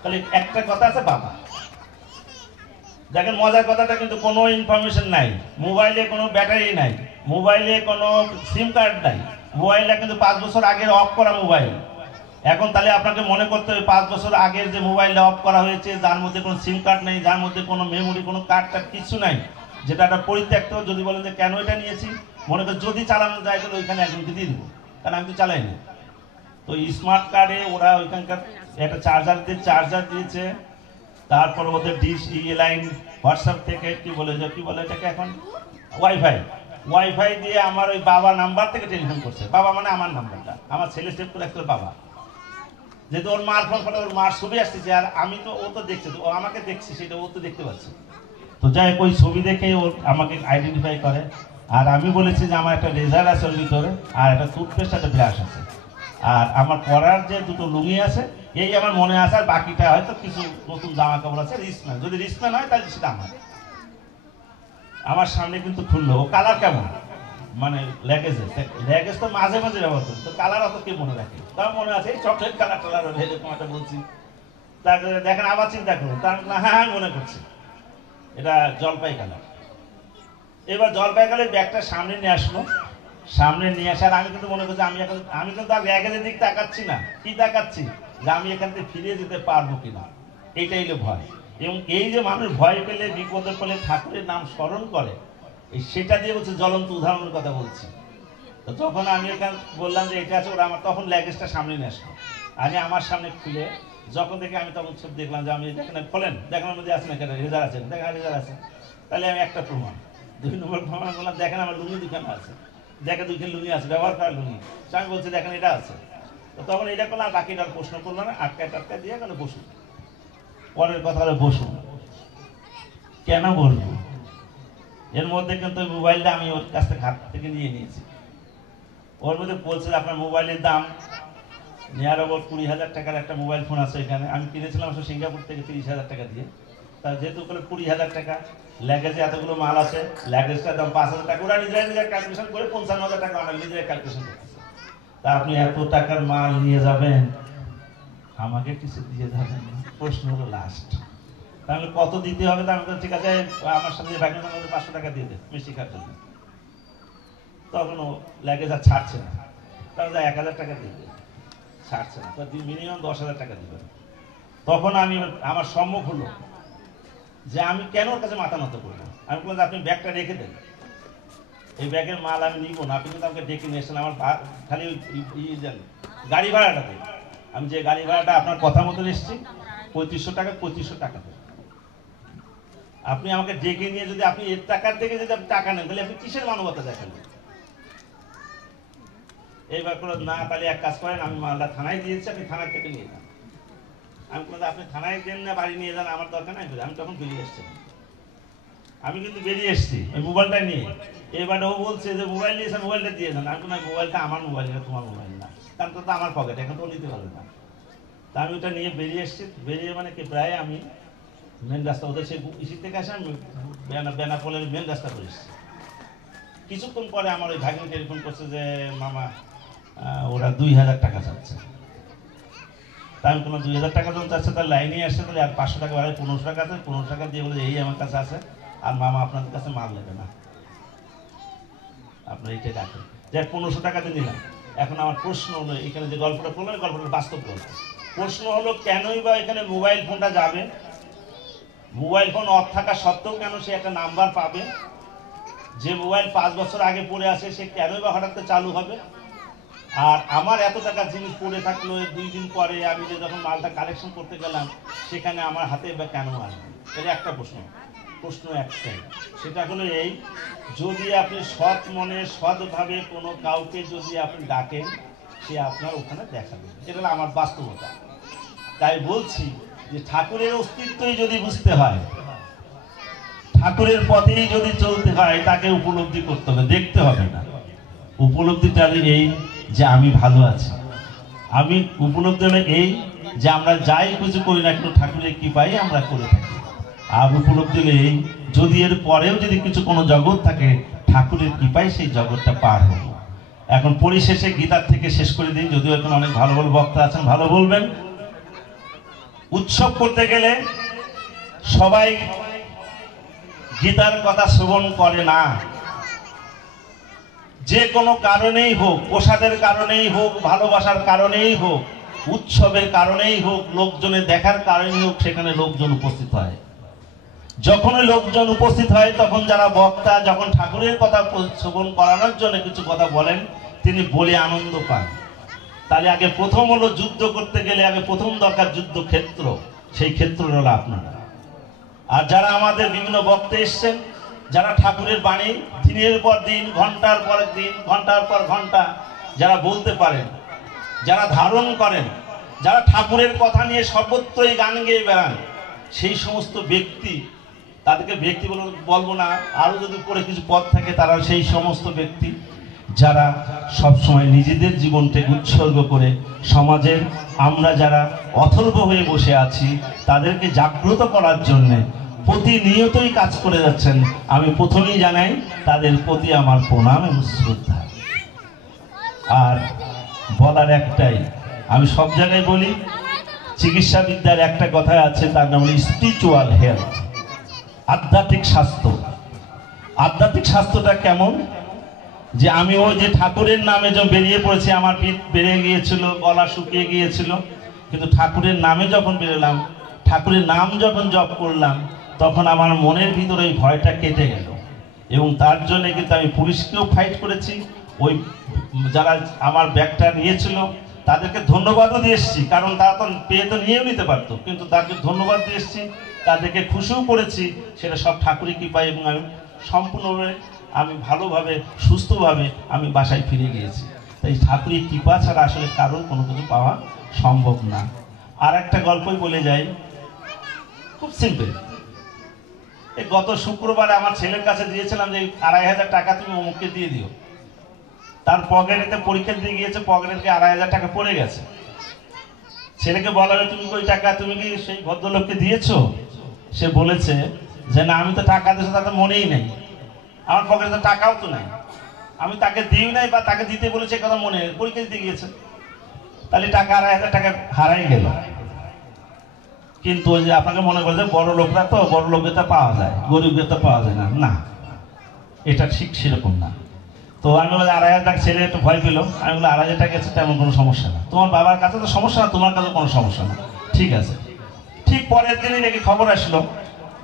তাহলে একটা কথা আছে বাবা। দেখেন মজার কথাটা, কিন্তু কোনো ইনফরমেশন নাই, মোবাইলে কোনো ব্যাটারি নাই, মোবাইলে কোনো সিম কার্ড নাই, মোবাইলটা কিন্তু 5 বছর আগের অফ করা মোবাইল। এখন তাহলে আপনাকে মনে করতে হবে 5 বছর আগের যে মোবাইলটা অফ করা হয়েছে, যার মধ্যে কোনো সিম কার্ড নেই, যার মধ্যে কোনো মেমোরি, কোনো কার্ড কিছু নাই, যেটা একটা পরিত্যক্ত। যদি বলেন যে কেন এটা নিয়েছি, মনে করি যদি চালানো যায় তাহলে ওইখানে একজনকে দিয়ে দেবো, কারণ আমি তো চালাইনি। তো স্মার্ট কার্ডে ওরা ওইখানকার একটা চার্জার দিয়েছে, তারপর ওদের ডিশ লাইন, হোয়াটসঅ্যাপ থেকে কি বলে এটাকে এখন ওয়াইফাই দিয়ে আমার ওই বাবা নাম্বার থেকে টেলিফোন করছে। বাবা মানে আমার নাম্বারটা, আমার ছেলে সেভ করে রাখতে বাবা, যেহেতু ওর মার ফোন করে, ওর মার ছবি আসতেছে, আর আমি তো, ও তো দেখছে, ও আমাকে দেখছে, সেটা ও তো দেখতে পাচ্ছে। তো যাই হোক ওই ছবি দেখে ও আমাকে আইডেন্টিফাই করে। আর আমি বলেছি যে আমার একটা রেজার আছে ওর ভিতরে, আর একটা টুথপেস্ট, একটা ব্রাশ আছে, আর আমার পরার যে দুটো লুঙ্গি আছে, এই আমার মনে আছে, আর বাকিটা হয়তো কিছু নতুন জামা কাপড় আছে, রিসম্যান, যদি রিসম্যান হয় তাহলে সেটা আমার সামনে কিন্তু খুললো। ও কালার কেমন, মানে ল্যাগেজ তো মাঝে মাঝে ব্যবহার করি, তো কালার অত কে মনে রাখে, তার মনে আছে এই চকলেট কালার এরকম একটা বলছি। তারপরে দেখেন আবার চিন্তা করুন, তার হ্যাঁ মনে করছে এটা জলপাই কালার। এবার জলপাই কালার ব্যাগটা সামনে নিয়ে আসলো, সামনে নিয়ে আসার আমি কিন্তু মনে করছি আমি কিন্তু আর ল্যাগেজের দিক তাকাচ্ছি না, কি তাকাচ্ছি যে আমি এখান থেকে ফিরে যেতে পারবো কিনা, এইটাই হলো ভয়। এবং এই যে মানুষ ভয় পেলে, বিপদের ফলে ঠাকুরের নাম স্মরণ করে, সেটা দিয়ে বলছে জ্বলন্ত উদাহরণের কথা বলছি। তো যখন আমি এখানে বললাম যে এটা আছে, ওরা আমার তখন ল্যাগেজটা সামনে নিয়ে আসলো, আমি আমার সামনে খুলে যখন দেখে আমি তখন সব দেখলাম যে আমি দেখেন খোলেন, দেখানোর মধ্যে আছে না কেন, রেজার আছে, দেখা রেজার আছে, তাহলে আমি একটা প্রমাণ। 2 নম্বর প্রমাণ করলাম, দেখেন আমার লুঙ্গি দুখানা আছে, দেখে 2খান লুঙ্গি আছে, ব্যবহার করা লুঙ্গি। আমি বলছি দেখেন এটা আছে। তো তখন এটা করলাম, বাকিটা প্রশ্ন করলো না, আটকায় দিয়ে কেন বসুন, পরের কথা হলে বসুন। কেন বলবো? এর মধ্যে কিন্তু মোবাইলটা আমি ওর কাছ থেকে হাত থেকে নিয়ে নিয়েছি। ওর মধ্যে বলছে আপনার মোবাইলের দাম নিয়ার অ্যাবাউট 20,000 টাকার একটা মোবাইল ফোন আছে এখানে। আমি কিনেছিলাম আসলে সিঙ্গাপুর থেকে 30,000 টাকা দিয়ে। তা যেহেতু করে 20,000 টাকা, ল্যাগেজে এতগুলো মাল আছে, ল্যাগেজটার দাম 5,000 টাকা। ওরা নিজেরা ক্যালকুলেশন করে 55,000 টাকা আমার নিজেরা ক্যালকুলেশন করতেছে। তা আপনি এত টাকার মাল নিয়ে যাবেন, আমাকে কিছু দিয়ে যাবেন না? প্রশ্ন হলো লাস্ট, তাহলে কত দিতে হবে? তা আমি ঠিক আছে, আমার সাথে ব্যাগের মধ্যে 500 টাকা দিয়ে দেন মিষ্টি খাওয়ার জন্য। তখন ও ল্যাগেজ আর ছাড়ছে না, তাহলে 1,000 টাকা দিয়ে দেন, ছাড়ছে না, মিনিমাম 10,000 টাকা দিবেন। তখন আমি আমার সম্মুখ হলো যে আমি কেন ওর কাছে মাথা নত করলাম। আমি বললাম আপনি ব্যাগটা রেখে দেন, এই ব্যাগের মাল আমি নিব না, আপনি কিন্তু আমাকে ডেকে নিয়ে এসেছেন, আমার খালি দেন গাড়ি ভাড়াটা দেন। আমি যে গাড়ি ভাড়াটা আপনার কথা মতো এসেছি 3500 টাকা, 3500 টাকা দেন। আপনি আমাকে ডেকে নিয়ে যদি আপনি এর টাকার থেকে যদি আপনি টাকা নেন, তাহলে আপনি কিসের মানবতা দেখালেন? এইবার করে না, তাহলে এক কাজ করেন, আমি মালটা থানায় দিয়েছি, আপনি থানার থেকে নিয়ে যান। আমি বললাম আপনি থানায় দেন না বাড়ি নিয়ে যান, আমার দরকার নাই। আমি তখন বেরিয়ে এসছি, আমি কিন্তু বেরিয়ে এসছি ওই মোবাইলটা নিয়ে। এবার ও বলছে যে মোবাইল নিয়েছে, মোবাইলটা দিয়ে যান। আমি বললাম মোবাইলটা আমার মোবাইল, তোমার মোবাইল না, কারণ তো আমার পকেট, এখন তো নিতে পারবে না। তা আমি ওটা নিয়ে বেরিয়ে এসছি। বেরিয়ে মানে কি প্রায় আমি মেন রাস্তা, ওদের সেই ইসির থেকে আসে, আমি বেনাপোলের মেন রাস্তা করে এসেছি। কিছুক্ষণ পরে আমার ওই ভাগ্নি টেলিফোন করছে যে মামা ওরা 2,000 টাকা চাচ্ছে। তা আমি কোনো 2,000 টাকা যখন চাচ্ছে, তার লাইনে আসছে, তাহলে আর 500 টাকা বাড়ায় 1500 টাকা আছে, 1500 টাকা দিয়ে বলে এই আমার কাছে আছে, আর মামা আপনাদের কাছে মাল নেবে না, আপনার এইটাই রাখেন। যাই 1500 টাকা দিয়ে নিলাম। এখন আমার প্রশ্ন হলো, এখানে যে গল্পটা করলাম, গল্পটা বাস্তব গল্প। প্রশ্ন হলো কেনই বা এখানে মোবাইল ফোনটা যাবে? মোবাইল ফোন অফ থাকা সত্ত্বেও কেন সে একটা নাম্বার পাবে? যে মোবাইল 5 বছর আগে পড়ে আছে, সে কেনই বা হঠাৎ চালু হবে? আর আমার এত টাকার জিনিস পড়ে থাকলো, 2 দিন পরে আমি যে যখন মালটা কালেকশন করতে গেলাম, সেখানে আমার হাতে বা কেন আসবে? এটা একটা প্রশ্ন। প্রশ্ন একটাই, সেটা হলো এই, যদি আপনি সৎ মনে সৎভাবে কোনো কাউকে যদি আপনি ডাকেন, সে আপনার ওখানে দেখা দেবে। এটা হলো আমার বাস্তবতা। তাই বলছি যে ঠাকুরের অস্তিত্বই যদি বুঝতে হয়, ঠাকুরের পথেই যদি চলতে হয়, তাকে উপলব্ধি করতে হবে, দেখতে হবে না। উপলব্ধিটা এই যে আমি ভালো আছি, আমি উপলব্ধি হলো এই যে আমরা যাই কিছু করি না একটু ঠাকুরের কৃপাই আমরা করে থাকি। আর উপলব্ধি হলো এই, যদি এর পরেও যদি কিছু কোনো জগৎ থাকে, ঠাকুরের কৃপায় সেই জগৎটা পার হবো। এখন পরিশেষে গীতার থেকে শেষ করে দিই, যদিও এখন অনেক ভালো ভালো বক্তা আছেন, ভালো বলবেন। উৎসব করতে গেলে সবাই গীতার কথা শ্রবণ করে না। যে কোনো কারণেই হোক, প্রসাদের কারণেই হোক, ভালোবাসার কারণেই হোক, উৎসবের কারণেই হোক, লোকজনের দেখার কারণেই হোক, সেখানে লোকজন উপস্থিত হয়। যখনই লোকজন উপস্থিত হয়, তখন যারা বক্তা যখন ঠাকুরের কথা শ্রবণ করানোর জন্য কিছু কথা বলেন, তিনি বলে আনন্দ পান। তাহলে আগে প্রথম হলো যুদ্ধ করতে গেলে আগে প্রথম দরকার যুদ্ধক্ষেত্র, সেই ক্ষেত্র হলো আপনারা। আর যারা আমাদের বিভিন্ন বক্তা এসছেন, যারা ঠাকুরের বাণী দিনের পর দিন, ঘন্টার পর দিন, ঘন্টার পর ঘন্টা যারা বলতে পারেন, যারা ধারণ করেন, যারা ঠাকুরের কথা নিয়ে সর্বত্রই গান গেয়ে বেড়ান, সেই সমস্ত ব্যক্তি, তাদেরকে ব্যক্তি বলবো না, আরো যদি উপরে কিছু পদ থাকে, তারা সেই সমস্ত ব্যক্তি যারা সবসময় নিজেদের জীবনটাকে উৎসর্গ করে সমাজের আমরা যারা অথর্ব হয়ে বসে আছি, তাদেরকে জাগ্রত করার জন্যে প্রতিনিয়তই কাজ করে যাচ্ছেন। আমি প্রথমেই জানাই তাদের প্রতি আমার প্রণাম এবং শ্রদ্ধা। আর বলার একটাই, আমি সব জায়গায় বলি, চিকিৎসা বিদ্যার একটা কথা আছে, তার নাম হল স্পিরিচুয়াল হেলথ, আধ্যাত্মিক স্বাস্থ্য। আধ্যাত্মিক স্বাস্থ্যটা কেমন? যে আমি ওই যে ঠাকুরের নামে যখন বেরিয়ে পড়েছি, আমার পিঠ বেড়ে গিয়েছিল, গলা শুকিয়ে গিয়েছিল, কিন্তু ঠাকুরের নামে যখন বেরোলাম, ঠাকুরের নাম যখন জপ করলাম, তখন আমার মনের ভিতরে ওই ভয়টা কেটে গেল। এবং তার জন্য কিন্তু আমি পুলিশকেও ফাইট করেছি, ওই যারা আমার ব্যাগটা নিয়েছিল তাদেরকে ধন্যবাদও দিয়ে এসেছি, কারণ তারা তো পেয়ে তো নিয়েও নিতে পারতো, কিন্তু তাদেরকে ধন্যবাদ দিয়ে এসেছি, তাদেরকে খুশিও করেছি। সেটা সব ঠাকুরই কৃপায়, এবং আমি সম্পূর্ণভাবে আমি ভালোভাবে সুস্থভাবে আমি বাসায় ফিরে গিয়েছি। তাই ঠাকুরের কৃপা ছাড়া আসলে কারোর কোনো কিছু পাওয়া সম্ভব না। আর একটা গল্পই বলে যাই, খুব সিম্পল। এই গত শুক্রবারে আমার ছেলের কাছে দিয়েছিলাম যে 2500 টাকা তুমি অমুককে দিয়ে দিও। তার পকেটেতে পরীক্ষা দিয়ে গিয়েছে, পকেটের 2500 টাকা পড়ে গেছে। ছেলেকে বলা হলো তুমি ওই টাকা তুমি কি সেই ভদ্রলোককে দিয়েছো? সে বলেছে যে না, আমি তো টাকা দিয়েছি তাতে মনেই নেই, আমার পকেটে তো টাকাও তো নাই, আমি তাকে দিই নাই বা তাকে দিতে বলেছে কথা মনে নেই, পরীক্ষা দিতে গিয়েছে। তাহলে টাকা 2500 টাকা হারাই গেল। কিন্তু ওই যে আপনাকে মনে করে যে বড় লোকরা তো, বড় লোকের পাওয়া যায়, গরিবদের তো পাওয়া যায় না, না, এটা ঠিক সেরকম না। তো আমি বলে 2500 টাকা, ছেলে একটু ভয় পেল। আমি বলে 2500 টাকা গেছে, তেমন কোনো সমস্যা না, তোমার বাবার কাছে তো সমস্যা না, তোমার কাছে কোনো সমস্যা না, ঠিক আছে। ঠিক পরের দিনই দেখি খবর আসলো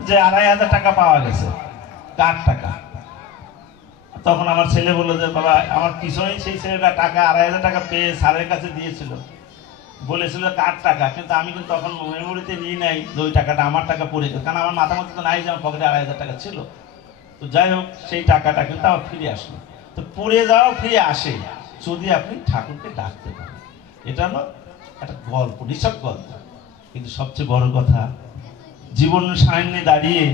যে 2500 টাকা পাওয়া গেছে। কার টাকা? তখন আমার ছেলে বললো যে বাবা, আমার পিছনেই সেই ছেলেটা টাকা 2500 টাকা পেয়ে স্যারের কাছে দিয়েছিল, বলেছিল কার টাকা, কিন্তু আমি কিন্তু তখন মেমোরিতে নিয়ে নাই যে ওই টাকাটা আমার টাকা পড়ে গেছে, কারণ আমার মাথা মধ্যে তো নাই যে আমার পকেটে 2500 টাকা ছিল। তো যাই হোক, সেই টাকাটা কিন্তু আবার ফিরে আসলো। তো পড়ে যাওয়া ফিরে আসে যদি আপনি ঠাকুরকে ডাকতে পারেন। এটা হলো একটা গল্প, নিছক গল্প। কিন্তু সবচেয়ে বড় কথা, জীবন সামনে দাঁড়িয়ে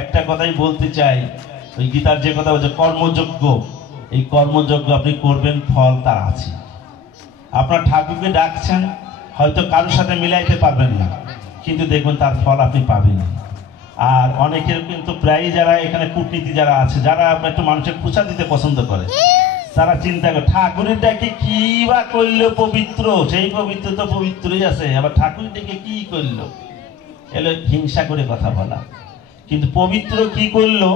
একটা কথাই বলতে চাই, ওই গীতার যে কথা বলছে কর্মযজ্ঞ, এই কর্মযজ্ঞ আপনি করবেন, ফল তার আছে। আপনার ঠাকুরকে ডাকছেন, হয়তো কারোর সাথে মিলাইতে পারবেন না, কিন্তু দেখবেন তার ফল আপনি পাবেন। আর অনেকের কিন্তু প্রায়ই যারা এখানে কূটনীতি যারা আছে, যারা একটু মানুষের খোঁচা দিতে পছন্দ করে, তারা চিন্তা করে ঠাকুরের ডাকে কি বা করলো পবিত্র, সেই পবিত্র তো পবিত্রই আছে, আবার ঠাকুরের ডাকে কি করলো, এলো হিংসা করে কথা বলা। কিন্তু পবিত্র কি করলো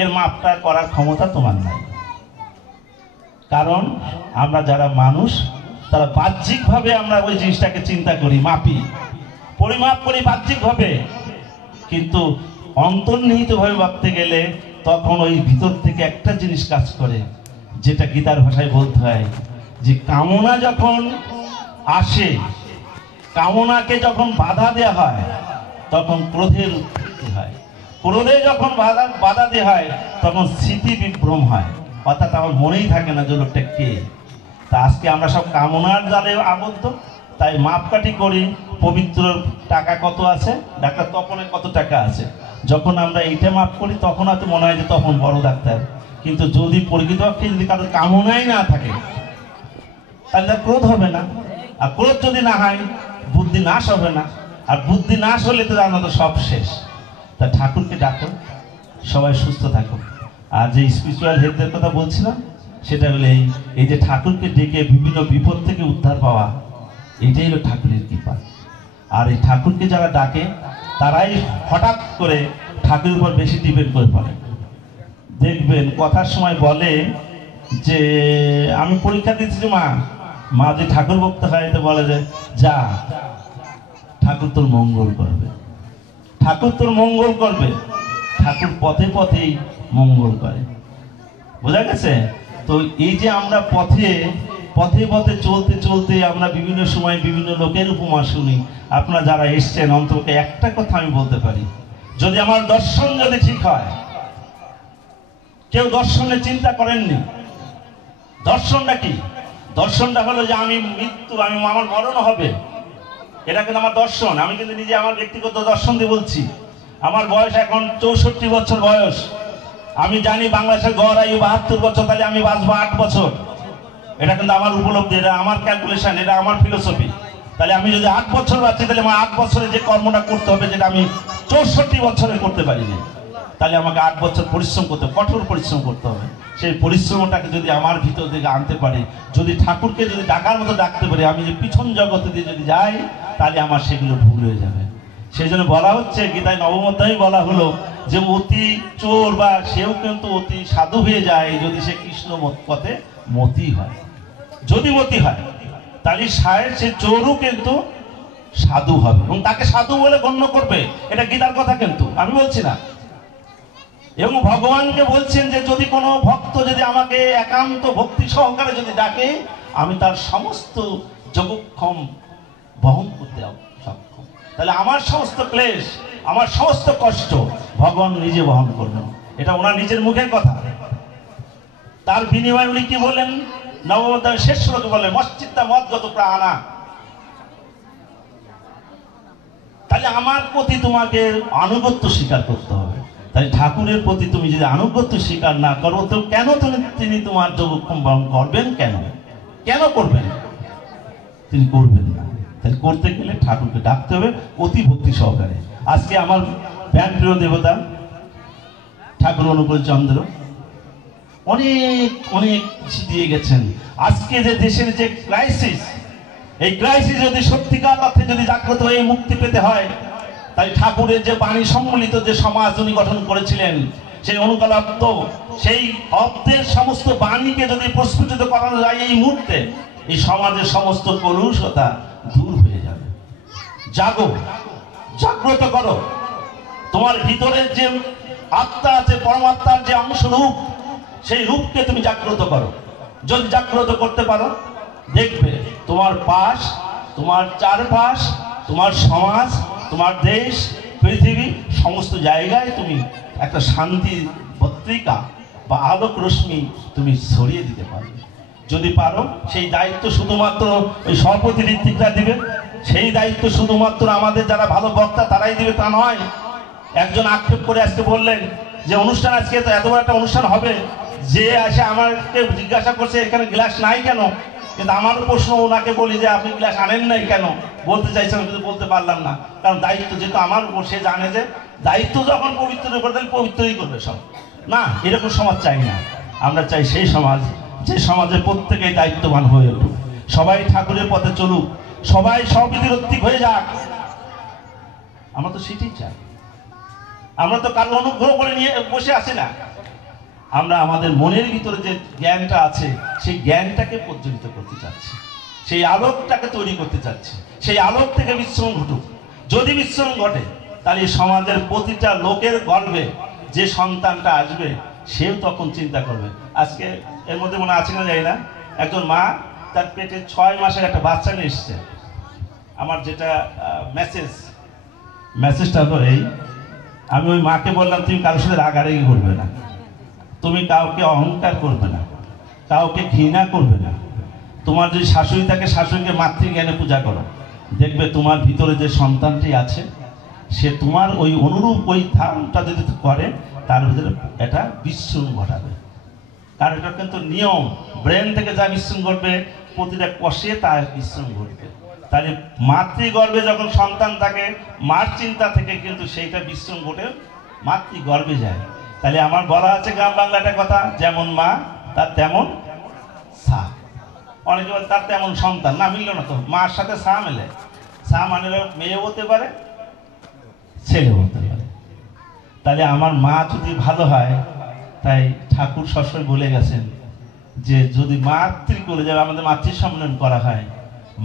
এর মাপটা করার ক্ষমতা তোমার নাই। কারণ আমরা যারা মানুষ, তারা বাহ্যিকভাবে আমরা ওই জিনিসটাকে চিন্তা করি, মাপি, পরিমাপ করি বাহ্যিকভাবে, কিন্তু অন্তর্নিহিতভাবে ভাবতে গেলে তখন ওই ভিতর থেকে একটা জিনিস কাজ করে, যেটা গীতার ভাষায় বলতে হয় যে কামনা যখন আসে, কামনাকে যখন বাধা দেওয়া হয়, তখন ক্রোধের উৎপত্তি হয়। ক্রোধে যখন বাধা দেওয়া হয়, তখন স্মৃতি বিভ্রম হয়, অর্থাৎ আমার মনেই থাকে না যে লোকটা কে। তা আজকে আমরা সব কামনার জালে আবদ্ধ, তাই মাপকাঠি করি। পবিত্র টাকা কত আছে, ডাক্তার তপনের কত টাকা আছে, যখন আমরা এইটা মাপ করি তখন হয়তো মনে হয় যে তখন বড় ডাক্তার। কিন্তু যদি প্রকৃতপক্ষে যদি কারোর কামনাই না থাকে, তাহলে তার ক্রোধ হবে না, আর ক্রোধ যদি না হয় বুদ্ধি নাশ হবে না, আর বুদ্ধি নাশ হলে তো জানো তো সব শেষ। তা ঠাকুরকে ডাকো, সবাই সুস্থ থাকো। আর যে স্পিরিচুয়াল হেলথের কথা বলছিলাম, সেটা হলো এই যে ঠাকুরকে ডেকে বিভিন্ন বিপদ থেকে উদ্ধার পাওয়া, এইটাই হলো ঠাকুরের কৃপা। আর এই ঠাকুরকে যারা ডাকে, তারাই হঠাৎ করে ঠাকুরের উপর বেশি ডিপেন্ড করে পড়ে। দেখবেন কথার সময় বলে যে আমি পরীক্ষা দিচ্ছি মা, মা যে ঠাকুর ভক্ত হয় তো বলে যে যা, ঠাকুর তোর মঙ্গল করবে, ঠাকুর তোর মঙ্গল করবে। ঠাকুর পথে পথেই মঙ্গল করে, বোঝা গেছে? তো এই যে আমরা পথে পথে পথে চলতে চলতে আমরা বিভিন্ন সময় বিভিন্ন লোকের উপমা শুনি। আপনারা যারা এসছেন, অন্তকে একটা কথা আমি বলতে পারি, যদি আমার দর্শন যদি ঠিক হয়, কেউ দর্শনের চিন্তা করেননি। দর্শনটা কি? দর্শনটা হলো যে আমি মৃত্যু, আমার মরণ হবে, এটা কিন্তু আমার দর্শন। আমি কিন্তু নিজে আমার ব্যক্তিগত দর্শন দিয়ে বলছি। আমার বয়স এখন 64 বছর বয়স। আমি জানি বাংলাদেশের গড় আয়ু 72 বছর, তাহলে আমি বাঁচবো 8 বছর। এটা কিন্তু আমার উপলব্ধি, এটা আমার ক্যালকুলেশন, এটা আমার ফিলোসফি। তাহলে আমি যদি 8 বছর বাঁচি, তাহলে আমার 8 বছরে যে কর্মটা করতে হবে, যেটা আমি 64 বছরে করতে পারিনি, তাহলে আমাকে 8 বছর পরিশ্রম করতে হবে, কঠোর পরিশ্রম করতে হবে। সেই পরিশ্রমটাকে যদি আমার ভিতর থেকে আনতে পারি, যদি ঠাকুরকে যদি ডাকার মতো ডাকতে পারি, আমি যে পিছন জগতে দিয়ে যদি যাই, তাহলে আমার সেগুলো ভুল হয়ে যাবে। সেই জন্য বলা হচ্ছে, গীতায় নবম অধ্যায়ে বলা হলো যে অতি চোর বা সেও কিন্তু অতি সাধু হয়ে যায় যদি সে কৃষ্ণ পথে মতি হয়। যদি মতি হয়, তাহলে সে চোরও কিন্তু সাধু হবে এবং তাকে সাধু বলে গণ্য করবে। এটা গীতার কথা, কিন্তু আমি বলছি না। এবং ভগবানকে বলছেন যে যদি কোনো ভক্ত যদি আমাকে একান্ত ভক্তি সহকারে যদি ডাকে, আমি তার সমস্ত যোগক্ষম বহন করতে সক্ষম। তাহলে আমার সমস্ত ক্লেশ, আমার সমস্ত কষ্ট ভগবান নিজে বহন করবেন, এটা ওনার নিজের মুখের কথা। তার বিনিময়ে উনি কি বললেন? নবম অধ্যায়ের শেষ শ্লোকে বললেন মচ্চিত্তা মদগত প্রাণা। তাহলে আমার প্রতি তোমাকে আনুগত্য স্বীকার করতে হবে। তাই ঠাকুরের প্রতি তুমি যদি আনুগত্য স্বীকার না করো, তো কেন তিনি তোমার যোগক্ষম বহন করবেন? কেন করবেন? তিনি করবেন না। তাহলে করতে গেলে ঠাকুরকে ডাকতে হবে অতি ভক্তি সহকারে। আজকে আমার প্রাণ প্রিয় দেবতা ঠাকুর অনুকূল চন্দ্র অনেক অনেক কিছু দিয়ে গেছেন। আজকে যে দেশের যে ক্রাইসিস, এই ক্রাইসিস যদি সত্যিকার অর্থে যদি জাগ্রত হয়ে মুক্তি পেতে হয়, তাই ঠাকুরের যে বাণী সম্মিলিত যে সমাজ উনি গঠন করেছিলেন, সেই অনুকূলাপ্ত সেই অব্দের সমস্ত বাণীকে যদি প্রস্ফুটিত করানো যায় এই মুহূর্তে, এই সমাজের সমস্ত কলুষতা দূর হয়ে যাবে। জাগো, জাগ্রত করো, তোমার ভিতরের যে আত্মা আছে, পরমাত্মার যে অংশ রূপ, সেই রূপকে তুমি জাগ্রত করো। যদি জাগ্রত করতে পারো, দেখবে তোমার পাশ, তোমার চারপাশ, তোমার সমাজ, তোমার দেশ, পৃথিবী, সমস্ত জায়গায় তুমি একটা শান্তি পত্রিকা বা আলোক রশ্মি তুমি ছড়িয়ে দিতে পারবে। যদি পারো, সেই দায়িত্ব শুধুমাত্র ওই সভাপতি ঋত্বিকরা দিবে, সেই দায়িত্ব শুধুমাত্র আমাদের যারা ভালো বক্তা তারাই দিবে তা নয়। একজন আক্ষেপ করে আজকে বললেন যে অনুষ্ঠান, আজকে তো এত বড় একটা অনুষ্ঠান হবে, যে আসে আমাকে জিজ্ঞাসা করছে এখানে গ্লাস নাই কেন, কিন্তু আমার প্রশ্ন ওনাকে বলি যে আপনি গ্লাস আনেন নাই কেন, বলতে চাইছিলাম কিন্তু বলতে পারলাম না, কারণ দায়িত্ব যেহেতু আমার উপর, সে জানে যে দায়িত্ব যখন পবিত্রের উপর, তাহলে পবিত্রই করবে সব। না, এরকম সমাজ চাই না। আমরা চাই সেই সমাজ, যে সমাজে প্রত্যেকেই দায়িত্ববান হয়ে উঠুক, সবাই ঠাকুরের পথে চলুক, সবাই সবিধিরত্বিক হয়ে যাক। আমরা তো সেটাই চাই। আমরা তো কারো অনুগ্রহ করে নিয়ে বসে আছি না। আমরা আমাদের মনের ভিতরে যে জ্ঞানটা আছে, সেই জ্ঞানটাকে প্রজ্বলিত করতে চাচ্ছি, সেই আলোকটাকে তৈরি করতে চাচ্ছি। সেই আলোক থেকে বিস্মরণ ঘটুক। যদি বিস্মরণ ঘটে, তাহলে সমাজের প্রতিটা লোকের গর্ভে যে সন্তানটা আসবে, সেও তখন চিন্তা করবে। আজকে এর মধ্যে মনে আছে কিনা জানি না, একজন মা তার পেটে 6 মাসের একটা বাচ্চা নিয়ে এসছে। আমার যেটা মেসেজটা হলো এই, আমি ওই মাকে বললাম তুমি কারোর সাথে রাগারাগি করবে না, তুমি কাউকে অহংকার করবে না, কাউকে ঘৃণা করবে না। তোমার যদি শাশুড়ি থাকে, শাশুড়িকে মাতৃজ্ঞানে পূজা করো, দেখবে তোমার ভিতরে যে সন্তানটি আছে, সে তোমার ওই অনুরূপ ওই ধারণটা যদি করে, তার ভিতরে এটা বিস্মরণ ঘটাবে। কারণ এটা কিন্তু নিয়ম, ব্রেন থেকে যা বিস্মরণ ঘটবে, প্রতিটা কষে তার বিস্মরণ ঘটবে। তাহলে মাতৃগর্ভে যখন সন্তান থাকে, মার চিন্তা থেকে কিন্তু সেইটা বিস্মরণ ঘটে মাতৃগর্ভে যায়। তাহলে আমার বলা আছে গ্রাম বাংলাটা কথা, যেমন মা তার তেমন সা। অনেকে বলে তার তেমন সন্তান, না মিলল না তো, মার সাথে সা মেলে। সা মানে মেয়ে হতে পারে, ছেলে হতে পারে। তাহলে আমার মা যদি ভালো হয়, তাই ঠাকুর সবসময় বলে গেছেন যে যদি মাতৃকুলে যাবে, আমাদের মাতৃ সম্মেলন করা হয়,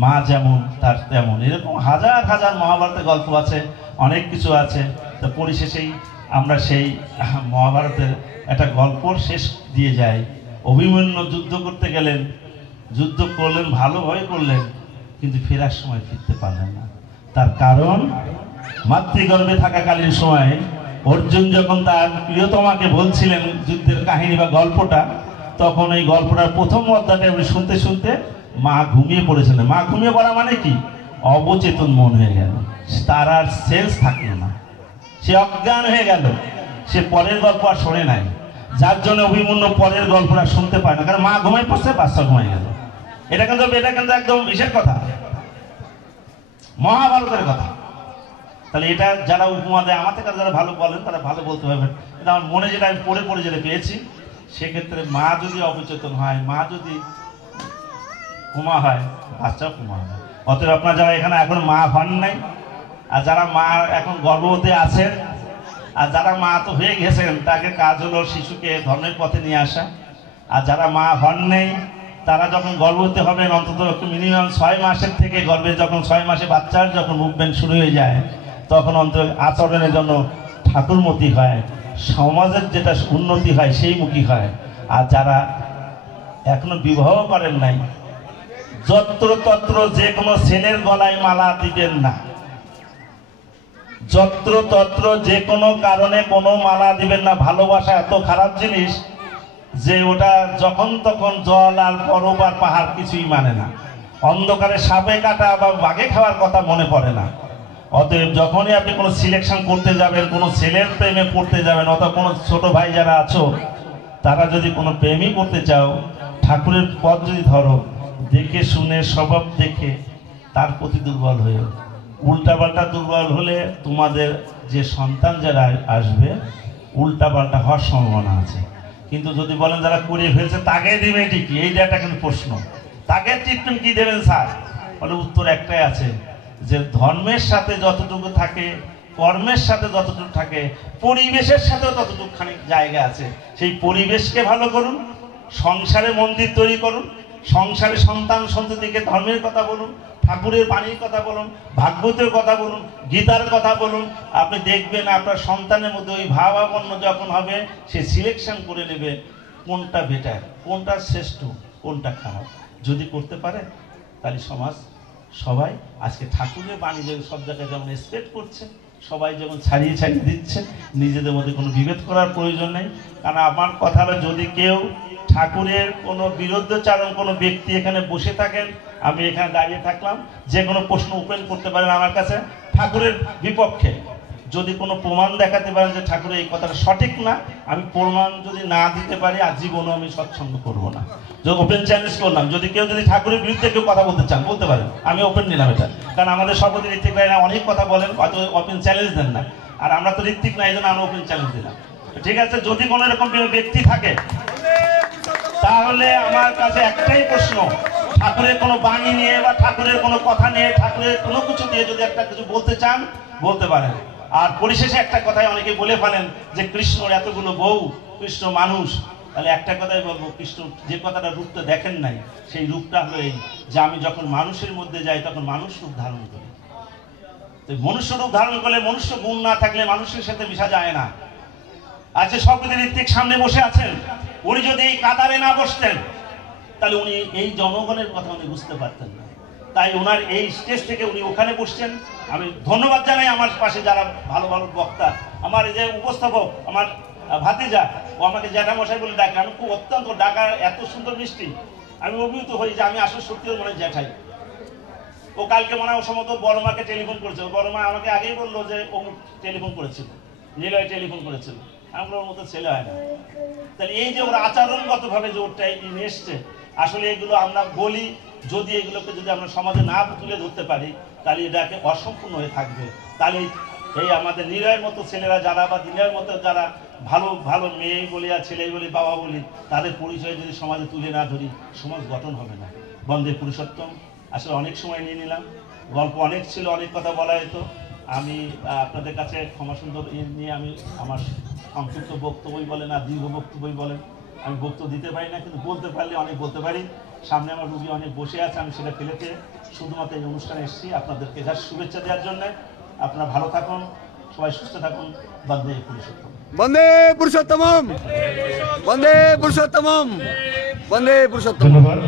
মা যেমন তার তেমন। এরকম হাজার হাজার মহাভারতের গল্প আছে, অনেক কিছু আছে। তো পরিশেষেই আমরা সেই মহাভারতের একটা গল্প শেষ দিয়ে যাই। অভিমন্যু যুদ্ধ করতে গেলেন, যুদ্ধ করলেন, ভালোভাবে করলেন, কিন্তু ফেরার সময় ফিরতে পারলেন না। তার কারণ, মাতৃগর্ভে থাকাকালীন সময় অর্জুন যখন তার প্রিয়তমাকে বলছিলেন যুদ্ধের কাহিনী বা গল্পটা, তখন এই গল্পটার প্রথম অধ্যায়টা উনি শুনতে শুনতে মা ঘুমিয়ে পড়েছিলেন। মা ঘুমিয়ে পড়া মানে কি? অবচেতন মন হয়ে গেল, তার আর সেন্স থাকলো না, সে অজ্ঞান হয়ে গেল, সে পরের গল্প আর শোনে নাই। যার জন্য অভিমন্যু পরের গল্পটা শুনতে পায় না, কারণ মা ঘুমাই পড়ছে, বাচ্চা ঘুমাই গেল। এটা কিন্তু একদম বিশেষ কথা, মহাভারতের কথা। তাহলে এটা যারা উপমা দেয়, আমার থেকে যারা ভালো বলেন তারা ভালো বলতে পারবেন। কিন্তু আমার মনে যেটা আমি পড়ে যেটা পেয়েছি, সেক্ষেত্রে মা যদি অবচেতন হয়, মা যদি কুমা হয়, বাচ্চাও কুমা হয়। অতএব আপনারা যারা এখানে এখন মা হন নাই, আর যারা মা এখন গর্ভবতী আছেন, আর যারা মা তো হয়ে গেছেন, তাকে কাজ হলো শিশুকে ধর্মের পথে নিয়ে আসা। আর যারা মা হন নেই, তারা যখন গর্ভবতী হবেন, অন্তত মিনিমাম 6 মাসের থেকে গর্ভে যখন 6 মাসে বাচ্চার যখন মুভমেন্ট শুরু হয়ে যায়, তখন অন্তত আচরণের জন্য ঠাকুরমতি হয়, সমাজের যেটা উন্নতি হয় সেই মুখী হয়। আর যারা এখনো বিবাহ করেন নাই, যত্রতত্র যে কোনো ছেলের গলায় মালা দিবেন না, যত্রতত্র যে কোনো কারণে কোনো মালা দিবেন না। ভালোবাসা এত খারাপ জিনিস যে ওটা যখন তখন জল আর বরফ আর পাহাড় কিছুই মানে না। অন্ধকারে সাপে কাটা বা বাঘে খাওয়ার কথা মনে পড়ে না। অতএব যখনই আপনি কোনো সিলেকশন করতে যাবেন, কোনো ছেলের প্রেমে পড়তে যাবেন, অথবা কোনো ছোট ভাই যারা আছো তারা যদি কোনো প্রেমই করতে চাও, ঠাকুরের পথ যদি ধরো, দেখে শুনে স্বভাব দেখে তার প্রতি দুর্বল হয়েও। উল্টাপাল্টা দুর্বল হলে তোমাদের যে সন্তান যারা আসবে উল্টাপাল্টা হওয়ার সম্ভাবনা আছে। কিন্তু যদি বলেন যারা করে ফেলছে তাকে দিবে ঠিকই, এইটা একটা কিন্তু প্রশ্ন, তাকে ট্রিটমেন্ট কি দেবেন স্যার? বলে উত্তর একটাই আছে, যে ধর্মের সাথে যতটুকু থাকে, কর্মের সাথে যতটুকু থাকে, পরিবেশের সাথেও ততটুকু খানিক জায়গা আছে। সেই পরিবেশকে ভালো করুন, সংসারে মন্দির তৈরি করুন, সংসারে সন্তান সন্ততিকে ধর্মের কথা বলুন, ঠাকুরের বাণীর কথা বলুন, ভাগবতের কথা বলুন, গীতার কথা বলুন। আপনি দেখবেন আপনার সন্তানের মধ্যে ওই ভাবাপন্ন যখন হবে, সে সিলেকশন করে নেবে কোনটা বেটার, কোনটা শ্রেষ্ঠ, কোনটা খারাপ। যদি করতে পারে তাহলে সমাজ সবাই আজকে ঠাকুরের বাণী সব জায়গায় যেমন এক্সপেক্ট করছে, সবাই যেমন ছাড়িয়ে ছাড়িয়ে দিচ্ছে, নিজেদের মধ্যে কোনো বিভেদ করার প্রয়োজন নেই। কারণ আমার কথা হলো, যদি কেউ ঠাকুরের কোনো বিরুদ্ধচারণ কোনো ব্যক্তি এখানে বসে থাকেন, আমি এখানে দাঁড়িয়ে থাকলাম, যে কোনো প্রশ্ন ওপেন করতে পারেন আমার কাছে ঠাকুরের বিপক্ষে। যদি কোনো প্রমাণ দেখাতে পারেন যে ঠাকুরের এই কথাটা সঠিক না, আমি প্রমাণ যদি না দিতে পারি আজীবনও আমি সৎসঙ্গ করবো না। যদি ওপেন চ্যালেঞ্জ করলাম, যদি কেউ যদি ঠাকুরের বিরুদ্ধে কেউ কথা বলতে চান বলতে পারেন, আমি ওপেন নিলাম এটা। কারণ আমাদের সভাপতি ঋত্বিক ভাইরা অনেক কথা বলেন, হয়তো ওপেন চ্যালেঞ্জ দেন না, আর আমরা তো ঋত্বিক না, এই জন্য আমরা ওপেন চ্যালেঞ্জ দিলাম। ঠিক আছে, যদি কোনো এরকম ব্যক্তি থাকে তাহলে আমার কাছে একটাই প্রশ্ন, ঠাকুরের কোনো বাণী নিয়ে বা ঠাকুরের কোনো কথা নিয়ে, ঠাকুরের কোনো কিছু দিয়ে যদি একটা কিছু বলতে চান বলতে পারেন। আর পরিশেষে একটা কথাই অনেকে বলে ফেলেন যে কৃষ্ণর এতগুলো বউ, কৃষ্ণ মানুষ। তাহলে একটা কথাই বলবো, কৃষ্ণ যে কথাটা রূপটা দেখেন নাই, সেই রূপটা হলো এই যে আমি যখন মানুষের মধ্যে যাই তখন মানুষ রূপ ধারণ করি। তো মনুষ্য রূপ ধারণ করলে, মনুষ্য গুণ না থাকলে মানুষের সাথে মিশা যায় না। আজকে সভাপতি ঋত্বিক সামনে বসে আছেন, উনি যদি এই কাতারে না বসতেন তাহলে উনি এই জনগণের কথা উনি বুঝতে পারতেন না। তাই ওনার এই স্টেজ থেকে উনি ওখানে বসছেন। আমি ধন্যবাদ জানাই আমার পাশে যারা ভালো ভালো বক্তা, আমার এই যে উপস্থাপক, আমার ভাতিজা, ও আমাকে জ্যাঠামশাই বলে ডাকে। আমি খুব অত্যন্ত ডাকার এত সুন্দর মিষ্টি, আমি অভিভূত হই যে আমি আসলে সত্যি মনে জ্যাঠাই। ও কালকে মনে হয় ও সমস্ত বড় মাকে টেলিফোন করেছে, বড় মা আমাকে আগেই বললো যে ও টেলিফোন করেছিল, নিলয় টেলিফোন করেছিল। আমরা ওর মতো ছেলে হয় না। তাহলে এই যে ওর আচরণগত ভাবে যে ওরটা নিয়ে এসছে, আসলে এগুলো আমরা বলি, যদি এগুলোকে যদি আমরা সমাজে না তুলে ধরতে পারি তাহলে এটাকে অসম্পূর্ণ হয়ে থাকবে। তাহলে এই আমাদের নিলয়ের মতো ছেলেরা যারা, বা দিনের মতো যারা ভালো ভালো মেয়ে বলি আর ছেলে বলি, বাবা বলি, তাদের পরিচয় যদি সমাজে তুলে না ধরি, সমাজ গঠন হবে না। বন্দে পুরুষোত্তম। আসলে অনেক সময় নিয়ে নিলাম, গল্প অনেক ছিল, অনেক কথা বলা যেত। আমি আপনাদের কাছে ক্ষমা সুন্দর নিয়ে আমি আমার সংক্ষিপ্ত বক্তব্যই বলেন আর দীর্ঘ বক্তব্যই বলেন, আমি বক্তব্য দিতে পারি না, কিন্তু বলতে পারলে অনেক বলতে পারি। সামনে আমার রুগী অনেক বসে আছে, আমি সেটা ফেলেতে শুধুমাত্র এই অনুষ্ঠানে এসেছি আপনাদেরকে যা শুভেচ্ছা দেওয়ার জন্য। আপনারা ভালো থাকুন, সবাই সুস্থ থাকুন। বন্দে পুরুষোত্তম, বন্দে পুরুষোত্তম, বন্দে পুরুষোত্তম, বন্দে পুরুষোত্তম। ধন্যবাদ।